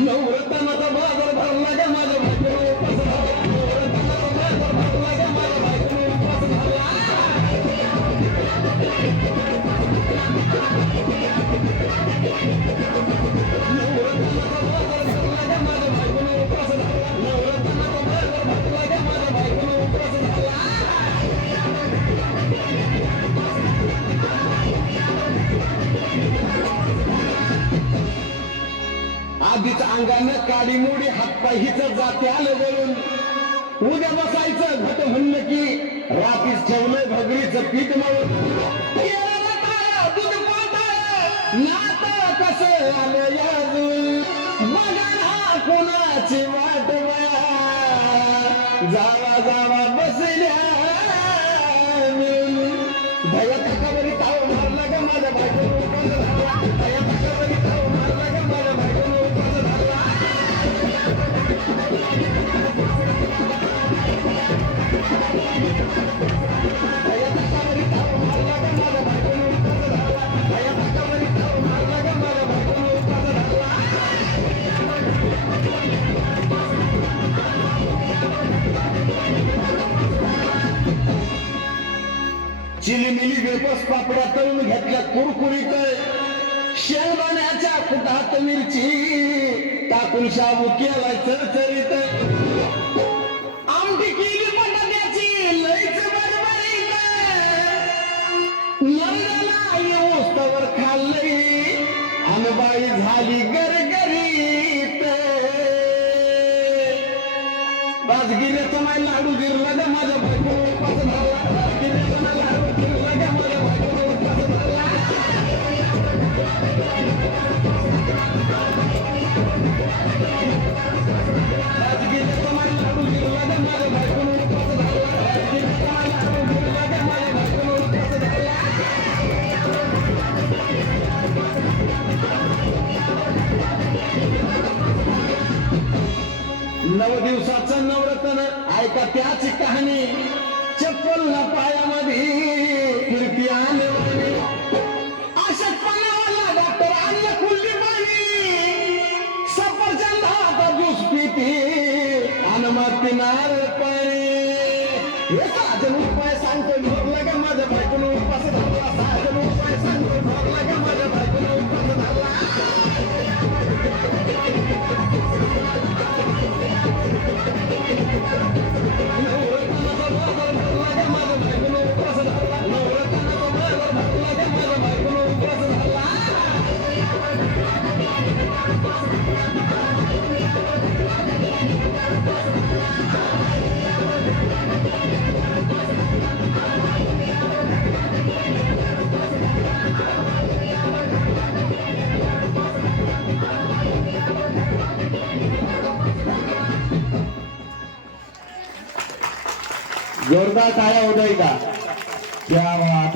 नवरत्नाचा बाजार भरला ग माझ्या बायकोनं उपास धरला. नवरत्नाचा बाजार भरला ग माझ्या बायकोनं उपास धरला. नवरत्नाचा बाजार भरला ग माझ्या बायकोनं उपास धरला. नवरत्नाचा बाजार भरला ग माझ्या बायकोनं उपास धरला. आधीच अंगानं काडी मोडी हातपाय हिच जाते आलं वळून. उद्या बसायचं घट म्हणलं की रात्रीच ठेवलंय भगरीचं पीठ मळून. दूध पातळ नातं कसं आलं याजून. बघा ना कोणाची वाट बया जावा जावा बसल्या मिळून. भया ताकावरी ताव मारला ग माझ्या बायकोनं उपास धरला. भया ताकावरी ताव मारला ग माझ्या बायकोनं उपास धरला. भया ताकावरी ताव मारला ग माझ्या बायकोनं उपास धरला. भया ताकावरी ताव मारला ग माझ्या बायकोनं उपास धरला. चिलीमिली वेपस पापड्या तळून घेतल्या कुरकुरीत. शेंगदाण्याच्या कुटात मिरची टाकून शाबू केलाय चरचरीत. आमटी केली बटाट्याची लईच बरबरीत. नरड्याला येऊस्तवर खाल्लंय अनबाई झाली गरगरीत. राजगिऱ्याचा माय लाडू गिरला ग माझ्या बायकोनं उपास धरला. राजगिऱ्याचा माय लाडू गिरला ग माझ्या बायकोनं उपास धरला. राजगिऱ्याचा माय लाडू गिरला ग माझ्या बायकोनं उपास धरला. राजगिऱ्याचा माय लाडू गिरला ग माझ्या बायकोनं उपास धरला. 9 दिवसाचं नवरत्न ऐका त्याची कहाणी. चप्पल ना पायामध्ये फिरती आणवानी. अशक्तपणावाला डॉक्टर आणलं कुल्ली पाणी. सफरचंदाचा ज्यूस पिती आणि मग पिणार पाणी. हे साजन उपाय सांगतो भरला ग माझ्या बायकोनं उपास धरला. साजन उपाय सांगतो भरला ग माझ्या बायकोनं उपास धरला. नवरत्नाचा बाजार भरला ग माझ्या बायकोनं उपास धरला. नवरत्नाचा बाजार भरला ग माझ्या बायकोनं उपास धरला. जोरदार टाळ्या होत आहे का? क्या बात.